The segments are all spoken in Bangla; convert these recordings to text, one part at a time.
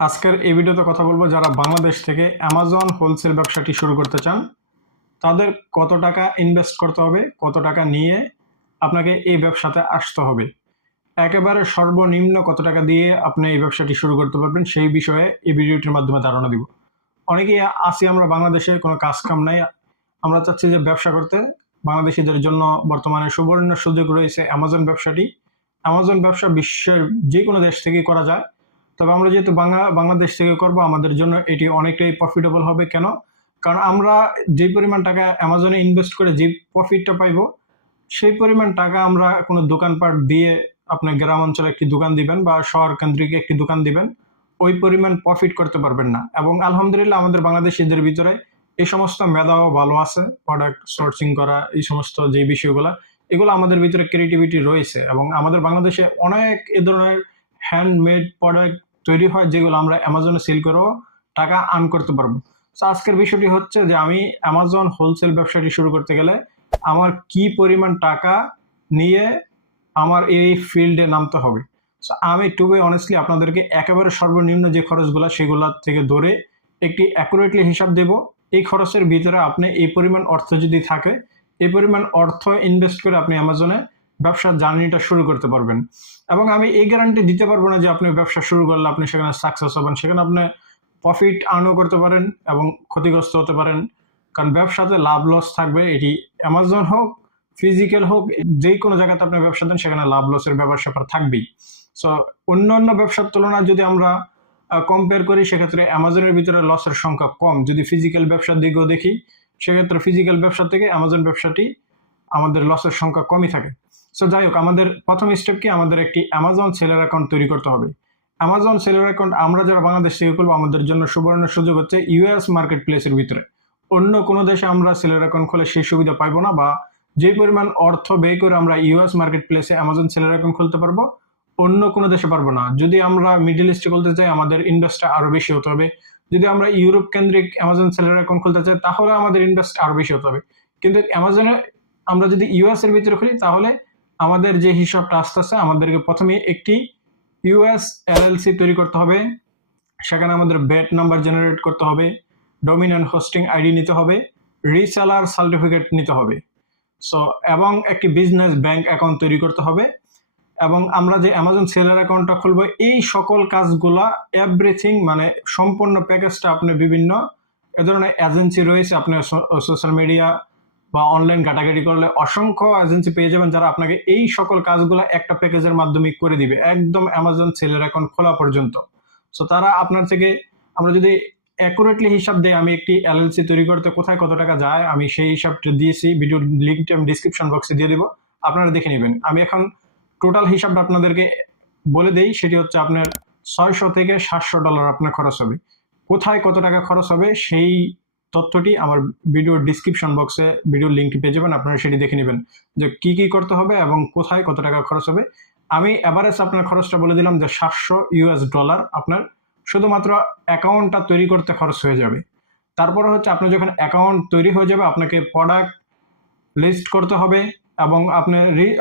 আজকের এই ভিডিওতে কথা বলবো যারা বাংলাদেশ থেকে অ্যামাজন হোলসেল ব্যবসাটি শুরু করতে চান তাদের কত টাকা ইনভেস্ট করতে হবে, কত টাকা নিয়ে আপনাকে এই ব্যবসাতে আসতে হবে, একেবারে সর্বনিম্ন কত টাকা দিয়ে আপনি এই ব্যবসাটি শুরু করতে পারবেন সেই বিষয়ে এই ভিডিওটির মাধ্যমে ধারণা দিব। অনেকেই আসি আমরা বাংলাদেশে, কোনো কাজ কাম নাই, আমরা চাচ্ছি যে ব্যবসা করতে। বাংলাদেশিদের জন্য বর্তমানে সুবর্ণ সুযোগ রয়েছে অ্যামাজন ব্যবসাটি। অ্যামাজন ব্যবসা বিশ্বের যে কোনো দেশ থেকে করা যায়, তবে আমরা যেহেতু বাংলাদেশ থেকে করব আমাদের জন্য এটি অনেকটাই প্রফিটেবল হবে। কেন? কারণ আমরা যে পরিমাণ টাকা অ্যামাজনে ইনভেস্ট করে যে প্রফিটটা পাইবো, সেই পরিমাণ টাকা আমরা কোনো দোকানপাট দিয়ে আপনার গ্রাম অঞ্চলে একটি দোকান দিবেন বা শহর কেন্দ্রিক একটি দোকান দিবেন, ওই পরিমাণ প্রফিট করতে পারবেন না। এবং আলহামদুলিল্লাহ আমাদের বাংলাদেশিদের ভিতরে এই সমস্ত মেধাও ভালো আছে, প্রোডাক্ট সোর্সিং করা, এই সমস্ত যে বিষয়গুলো, এগুলো আমাদের ভিতরে ক্রিয়েটিভিটি রয়েছে। এবং আমাদের বাংলাদেশে অনেক এ ধরনের হ্যান্ডমেড প্রোডাক্ট তৈরি হয় যেগুলো আমরা অ্যামাজনে সেল করেও টাকা আর্ন করতে পারবো। তো আজকের বিষয়টি হচ্ছে যে আমি অ্যামাজন হোলসেল ব্যবসাটি শুরু করতে গেলে আমার কি পরিমাণ টাকা নিয়ে আমার এই ফিল্ডে নামতে হবে। সো আমি টু বি অনেস্টলি আপনাদেরকে একেবারে সর্বনিম্ন যে খরচগুলো সেগুলো থেকে ধরে একটি অ্যাকুরেটলি হিসাব দেব। এই খরচের ভিতরে আপনি এই পরিমাণ অর্থ যদি থাকে, এই পরিমাণ অর্থ ইনভেস্ট করে আপনি অ্যামাজনে ব্যবসার জার্নিটা শুরু করতে পারবেন। এবং আমি এই গ্যারান্টি দিতে পারবো না যে আপনি ব্যবসা শুরু করলে আপনি সেখানে সাকসেস হবেন, সেখানে আপনি প্রফিট আর্নও করতে পারেন এবং ক্ষতিগ্রস্ত হতে পারেন। কারণ ব্যবসাতে লাভ লস থাকবে, এটি অ্যামাজন হোক ফিজিক্যাল হোক, যে কোনো জায়গাতে আপনি ব্যবসা দেন সেখানে লাভ লসের ব্যাপার স্যাপার থাকবেই। সো অন্যান্য ব্যবসার তুলনায় যদি আমরা কম্পেয়ার করি, সেক্ষেত্রে অ্যামাজনের ভিতরে লসের সংখ্যা কম। যদি ফিজিক্যাল ব্যবসার দিকেও দেখি, সেক্ষেত্রে ফিজিক্যাল ব্যবসা থেকে অ্যামাজন ব্যবসাটি আমাদের লসের সংখ্যা কমই থাকে। সো যাই হোক, আমাদের প্রথম স্টেপ কি, আমাদের একটি অ্যামাজন সেলার অ্যাকাউন্ট তৈরি করতে হবে। অ্যামাজন সেলার অ্যাকাউন্ট আমরা যারা বাংলাদেশ থেকে করবো, আমাদের জন্য সুবর্ণ সুযোগ হচ্ছে ইউএস মার্কেট প্লেসের ভিতরে। অন্য কোনো দেশে আমরা সেলার অ্যাকাউন্ট খুলে সেই সুবিধা পাইবো না, বা যে পরিমাণ অর্থ ব্যয় করে আমরা ইউএস মার্কেট প্লেসে অ্যামাজন সেলার অ্যাকাউন্ট খুলতে পারবো, অন্য কোনো দেশে পারবো না। যদি আমরা মিডল ইস্টে খুলতে চাই, আমাদের ইনভেস্টটা আরো বেশি হতে হবে। যদি আমরা ইউরোপ কেন্দ্রিক অ্যামাজন সেলার অ্যাকাউন্ট খুলতে চাই, তাহলে আমাদের ইনভেস্ট আরো বেশি হতে হবে। কিন্তু অ্যামাজনে আমরা যদি ইউএস এর ভিতরে খুলি, তাহলে আমাদের যে হিসাবটা আসতেছে, আমাদেরকে প্রথমে একটি ইউএস এলএলসি তৈরি করতে হবে। সেখানে আমাদের ব্যাট নাম্বার জেনারেট করতে হবে, ডোমিন অ্যান্ড হোস্টিং আইডি নিতে হবে, রিসেলার সার্টিফিকেট নিতে হবে। সো এবং একটি বিজনেস ব্যাংক অ্যাকাউন্ট তৈরি করতে হবে। এবং আমরা যে অ্যামাজন সেলার অ্যাকাউন্টটা খুলবো, এই সকল কাজগুলা এভরিথিং মানে সম্পূর্ণ প্যাকেজটা আপনি বিভিন্ন এ ধরনের এজেন্সি রয়েছে, আপনি সোশ্যাল মিডিয়া বা অনলাইন ঘাটাঘাটি করলে অসংখ্য এজেন্সি পেয়ে যাবেন যারা আপনাকে এই সকল কাজগুলো একটা প্যাকেজের মাধ্যমে করে দিবে, একদম অ্যামাজন সেলার অ্যাকাউন্ট খোলা পর্যন্ত। সো তারা আপনার থেকে, আমরা যদি অ্যাকুরেটলি হিসাব দিই, আমি একটি এলএলসি তৈরি করতে কোথায় কত টাকা যায় আমি সেই হিসাবটা দিয়েছি, ভিডিও লিঙ্কটি আমি ডিসক্রিপশন বক্সে দিয়ে দেবো, আপনারা দেখে নেবেন। আমি এখন টোটাল হিসাবটা আপনাদেরকে বলে দেই, সেটি হচ্ছে আপনার $600 থেকে $700 আপনার খরচ হবে। কোথায় কত টাকা খরচ হবে সেই তথ্যটি আমার ভিডিওর ডিসক্রিপশন বক্সে ভিডিওর লিঙ্কটি পেয়ে যাবেন, আপনারা সেটি দেখে নেবেন যে কি কি করতে হবে এবং কোথায় কত টাকা খরচ হবে। আমি এভারেজ আপনার খরচটা বলে দিলাম যে $700 আপনার শুধুমাত্র অ্যাকাউন্টটা তৈরি করতে খরচ হয়ে যাবে। তারপরে হচ্ছে আপনার যখন অ্যাকাউন্ট তৈরি হয়ে যাবে, আপনাকে প্রোডাক্ট লিস্ট করতে হবে এবং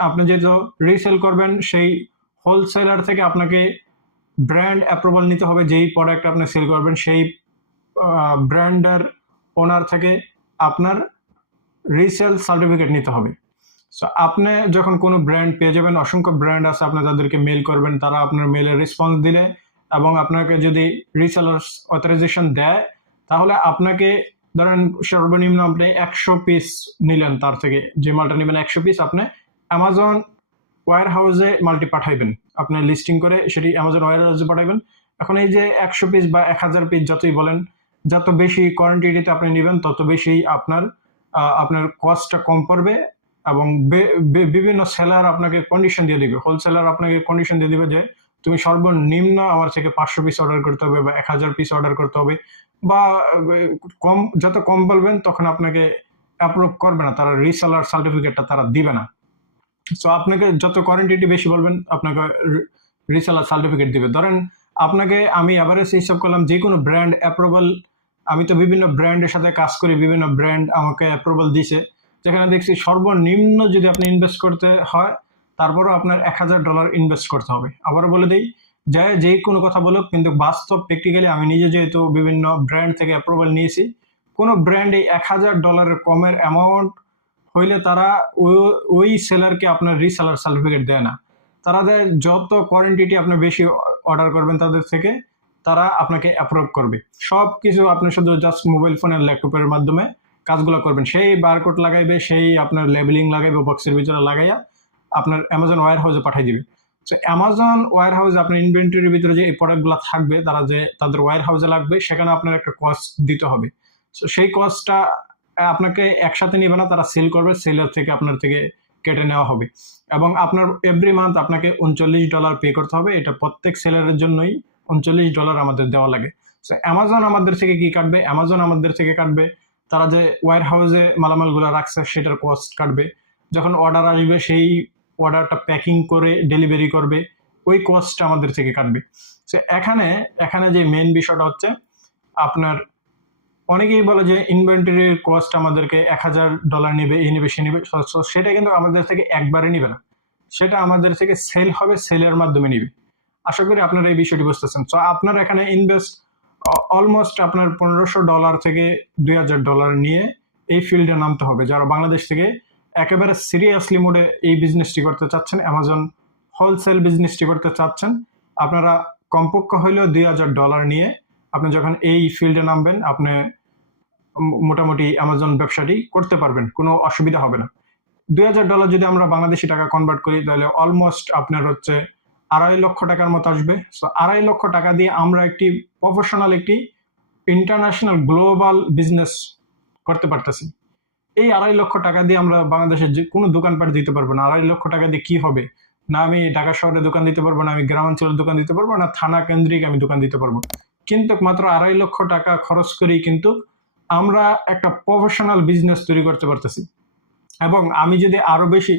আপনি যে রিসেল করবেন সেই হোলসেলার থেকে আপনাকে ব্র্যান্ড অ্যাপ্রুভাল নিতে হবে। যেই প্রোডাক্ট আপনি সেল করবেন সেই ব্র্যান্ডের ওনার থেকে আপনার রিসেল সার্টিফিকেট নিতে হবে। সো আপনি যখন কোনো ব্র্যান্ড পেয়ে যাবেন, অসংখ্য ব্র্যান্ড আছে, আপনি যাদেরকে মেল করবেন, তারা আপনার মেলে রেসপন্স দিলে এবং আপনাকে যদি রিসেলার অথরাইজেশন দেয়, তাহলে আপনাকে ধরেন সর্বনিম্ন আপনি 100 পিস নিলেন, তার থেকে যে মালটা নেবেন 100 পিস আপনি অ্যামাজন ওয়্যার হাউসে মালটি পাঠাইবেন, আপনি লিস্টিং করে সেটি অ্যামাজন ওয়্যার হাউসে পাঠাইবেন। এখন এই যে 100 পিস বা 1000 পিস যতই বলেন, যত বেশি কোয়ান্টিটিতে আপনি নেবেন তত বেশি আপনার আপনার কস্টটা কম পড়বে। এবং বিভিন্ন সেলার আপনাকে কন্ডিশন দিয়ে দিবে, হোলসেলার আপনাকে কন্ডিশন দিয়ে দিবে যে তুমি সর্বনিম্ন আমার থেকে 500 পিস অর্ডার করতে হবে বা 1000 পিস অর্ডার করতে হবে, বা কম, যত কম বলবেন তখন আপনাকে অ্যাপ্রুভ করবে না, তারা রিসেলার সার্টিফিকেটটা তারা দিবে না। সো আপনাকে যত কোয়ান্টিটি বেশি বলবেন আপনাকে রিসেলার সার্টিফিকেট দিবে। ধরেন আপনাকে আমি এভারেজ হিসাব করলাম, যে কোনো ব্র্যান্ড অ্যাপ্রুভাল, আমি তো বিভিন্ন ব্র্যান্ডের সাথে কাজ করি, বিভিন্ন ব্র্যান্ড আমাকে অ্যাপ্রুভাল দিছে, যেখানে দেখছি সর্বনিম্ন যদি আপনি ইনভেস্ট করতে হয় তারপরও আপনার $1000 ইনভেস্ট করতে হবে। আবারও বলে দিই যে কোনো কথা বলুক, কিন্তু বাস্তব প্র্যাকটিক্যালি আমি নিজে যেহেতু বিভিন্ন ব্র্যান্ড থেকে অ্যাপ্রুভাল নিয়েছি, কোনো ব্র্যান্ডে $1000 কমের অ্যামাউন্ট হইলে তারা ওই সেলারকে আপনার রিসেলার সার্টিফিকেট দেয় না। তারা দেয় যত কোয়ান্টিটি আপনি বেশি অর্ডার করবেন তাদের থেকে, তারা আপনাকে অ্যাপ্রুভ করবে। সব কিছু আপনি শুধু জাস্ট মোবাইল ফোন আর ল্যাপটপের মাধ্যমে কাজগুলো করবেন। সেই বারকোড লাগাইবে, সেই আপনার লেবেলিং লাগাইবে, বক্সের ভিতরে লাগাইয়া আপনার অ্যামাজন ওয়্যার হাউসে পাঠিয়ে দিবে। সো অ্যামাজন ওয়্যার হাউসে আপনার ইনভেন্টরির ভিতরে যে এই প্রোডাক্টগুলো থাকবে, তারা যে তাদের ওয়্যার হাউসে লাগবে, সেখানে আপনার একটা কস্ট দিতে হবে। সো সেই কস্টটা আপনাকে একসাথে নিবে না, তারা সেল করবে, সেলার থেকে আপনার থেকে কেটে নেওয়া হবে। এবং আপনার এভরি মান্থ আপনাকে $39 পে করতে হবে। এটা প্রত্যেক সেলারের জন্যই $39 আমাদের দেওয়া লাগে। সো অ্যামাজন আমাদের থেকে কি কাটবে? অ্যামাজন আমাদের থেকে কাটবে তারা যে ওয়্যার হাউসে মালামালগুলো রাখছে সেটার কস্ট কাটবে। যখন অর্ডার আসবে সেই অর্ডারটা প্যাকিং করে ডেলিভারি করবে, ওই কস্টটা আমাদের থেকে কাটবে। সো এখানে যে মেন বিষয়টা হচ্ছে আপনার, অনেকেই বলে যে ইনভেন্টরির কস্ট আমাদেরকে $1000 নেবে, এই নেবে, সে নেবে। সেটা কিন্তু আমাদের থেকে একবারে নিবে না, সেটা আমাদের থেকে সেল হবে, সেলের মাধ্যমে নিবে। আশা করি আপনারা এই বিষয়টি বুঝতেছেন। তো আপনার এখানে ইনভেস্ট অলমোস্ট আপনার $1500 থেকে $2000 নিয়ে এই ফিল্ডে নামতে হবে। যারা বাংলাদেশ থেকে একেবারে সিরিয়াসলি মোডে এই বিজনেসটি করতে চাচ্ছেন, অ্যামাজন হোলসেল বিজনেসটি করতে চাচ্ছেন, আপনারা কমপক্ষ হইলেও $2000 নিয়ে আপনি যখন এই ফিল্ডে নামবেন, আপনি মোটামুটি অ্যামাজন ব্যবসাটি করতে পারবেন, কোনো অসুবিধা হবে না। $2000 যদি আমরা বাংলাদেশি টাকা কনভার্ট করি, তাহলে অলমোস্ট আপনার হচ্ছে $2.5 লক্ষ টাকার মতো আসবে। সো $2.5 লক্ষ টাকা দিয়ে আমরা একটি প্রফেশনাল, একটি ইন্টারন্যাশনাল গ্লোবাল বিজনেস করতে পারতেছি। এই $2.5 লক্ষ টাকা দিয়ে আমরা বাংলাদেশের যে কোনো দোকানপাট দিতে পারবো না। $2.5 লক্ষ টাকা দিয়ে কি হবে? না আমি ঢাকা শহরে দোকান দিতে পারবো, না আমি গ্রামাঞ্চলের দোকান দিতে পারবো, না থানা কেন্দ্রিক আমি দোকান দিতে পারবো। কিন্তু মাত্র $2.5 লক্ষ টাকা খরচ করেই কিন্তু আমরা একটা প্রফেশনাল বিজনেস তৈরি করতে পারতেছি। এবং আমি যদি আরো বেশি,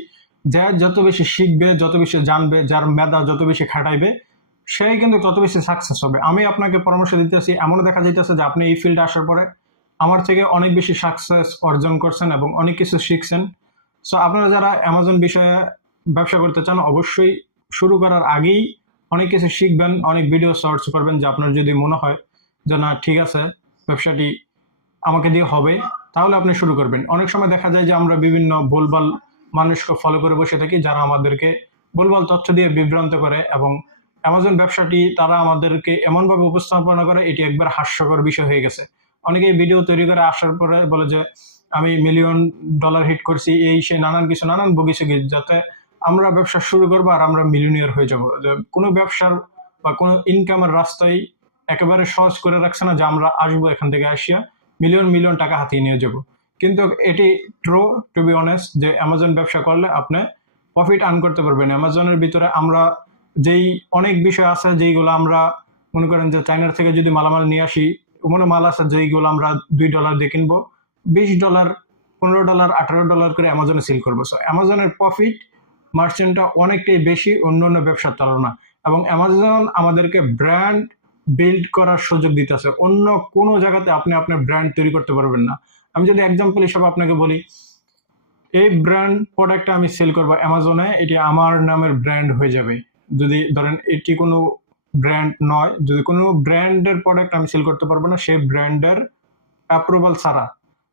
যত বেশি শিখবে, যত বেশি জানবে, যার মেধা যত বেশি খাটাইবে, সেই কিন্তু তত বেশি সাকসেস হবে। আমি আপনাকে পরামর্শ দিতেছি, এমনও দেখা যাইতেছে যে আপনি এই ফিল্ডে আসার পরে আমার থেকে অনেক বেশি সাকসেস অর্জন করছেন এবং অনেক কিছু শিখছেন। সো আপনারা যারা অ্যামাজন বিষয়ে ব্যবসা করতে চান, অবশ্যই শুরু করার আগেই অনেক কিছু শিখবেন, অনেক ভিডিও সার্চ করবেন, যে আপনার যদি মনে হয় যে না ঠিক আছে ব্যবসাটি আমাকে দিয়ে হবে, তাহলে আপনি শুরু করবেন। অনেক সময় দেখা যায় যে আমরা বিভিন্ন ভুলভাল মানুষকে ফলো করে বসে থাকি, যারা আমাদেরকে ভুলভাল তথ্য দিয়ে বিভ্রান্ত করে, এবং অ্যামাজন ব্যবসাটি তারা আমাদেরকে এমনভাবে উপস্থাপনা করে এটি একবার হাস্যকর বিষয় হয়ে গেছে। অনেকেই ভিডিও তৈরি করে আসার পরে বলে যে আমি $1,000,000 হিট করছি, এই সেই নানান বগিচগি, যাতে আমরা ব্যবসা শুরু করবো আর আমরা মিলিয়নিয়ার হয়ে যাব। যে কোনো ব্যবসার বা কোনো ইনকামের রাস্তায় একেবারে সহজ করে রাখছে না যে আমরা আসবো এখান থেকে আসিয়া মিলিয়ন টাকা হাতিয়ে নিয়ে যাব। কিন্তু এটি ট্রু, টু বি অনেস্ট, যে অ্যামাজন ব্যবসা করলে আপনি প্রফিট আর্ন করতে পারবেন। অ্যামাজনের ভিতরে আমরা যেই অনেক বিষয় আছে যেইগুলো আমরা মনে করেন যে চায়নার থেকে যদি মালামাল নিয়ে আসি, কোনো মাল আছে যেইগুলো আমরা $2 দিয়ে কিনবো, $20, $15, $18 করে অ্যামাজনে সেল করবো। সো অ্যামাজনের প্রফিট মার্চেন্টটা অনেকটাই বেশি অন্যান্য ব্যবসার তুলনা। এবং অ্যামাজন আমাদেরকে ব্র্যান্ড বিল্ড করার সুযোগ দিতেছে। অন্য কোনো জায়গাতে আপনি আপনার ব্র্যান্ড তৈরি করতে পারবেন না। আমি যদি এক্সাম্পল হিসাবে আপনাকে বলি, এই ব্র্যান্ড প্রোডাক্টটা আমি সেল করবো অ্যামাজনে, এটি আমার নামের ব্র্যান্ড হয়ে যাবে। যদি ধরেন এটি কোনো ব্র্যান্ড নয়, যদি কোনো ব্র্যান্ডের প্রোডাক্ট আমি সেল করতে পারবো না সেই ব্র্যান্ডের অ্যাপ্রুভাল ছাড়া।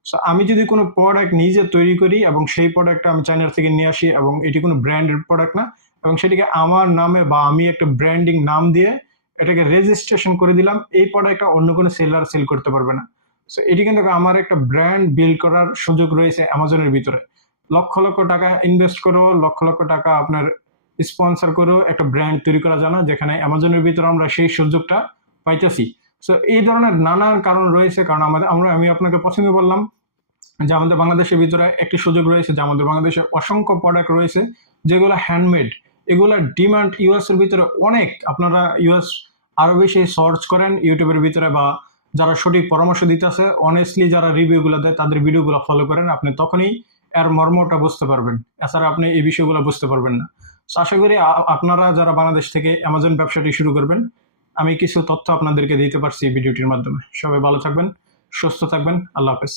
সো আমি যদি কোনো প্রোডাক্ট নিজে তৈরি করি এবং সেই প্রোডাক্টটা আমি চায়নার থেকে নিয়ে আসি, এবং এটি কোনো ব্র্যান্ডের প্রোডাক্ট না, এবং সেটিকে আমার নামে বা আমি একটা ব্র্যান্ডিং নাম দিয়ে এটাকে রেজিস্ট্রেশন করে দিলাম, এই প্রোডাক্টটা অন্য কোনো সেলার সেল করতে পারবে না। সো এটি কিন্তু আমার একটা ব্র্যান্ড বিল্ড করার সুযোগ রয়েছে অ্যামাজনের ভিতরে। লক্ষ লক্ষ টাকা ইনভেস্ট করো, লক্ষ লক্ষ টাকা আপনার স্পন্সর করেও একটা ব্র্যান্ড তৈরি করা যায় না, যেখানে অ্যামাজনের ভিতরে আমরা সেই সুযোগটা পাইতেছি। সো এই ধরনের নানান কারণ রয়েছে। কারণ আমি আপনাকে প্রথমে বললাম যে আমাদের বাংলাদেশের ভিতরে একটি সুযোগ রয়েছে, যে আমাদের বাংলাদেশে অসংখ্য প্রোডাক্ট রয়েছে যেগুলো হ্যান্ডমেড, এগুলোর ডিমান্ড ইউএস এর ভিতরে অনেক। আপনারা ইউএস আরো বেশি সার্চ করেন ইউটিউবের ভিতরে, বা যারা সঠিক পরামর্শ দিতেছে অনেস্টলি যারা রিভিউগুলো দেয় তাদের ভিডিওগুলো ফলো করেন, আপনি তখনই এর মর্মটা বুঝতে পারবেন। এছাড়া আপনি এই বিষয়গুলো বুঝতে পারবেন না। তো আশা করি আপনারা যারা বাংলাদেশ থেকে অ্যামাজন ব্যবসাটি শুরু করবেন, আমি কিছু তথ্য আপনাদেরকে দিতে পারছি ভিডিওটির মাধ্যমে। সবাই ভালো থাকবেন, সুস্থ থাকবেন, আল্লাহ হাফেজ।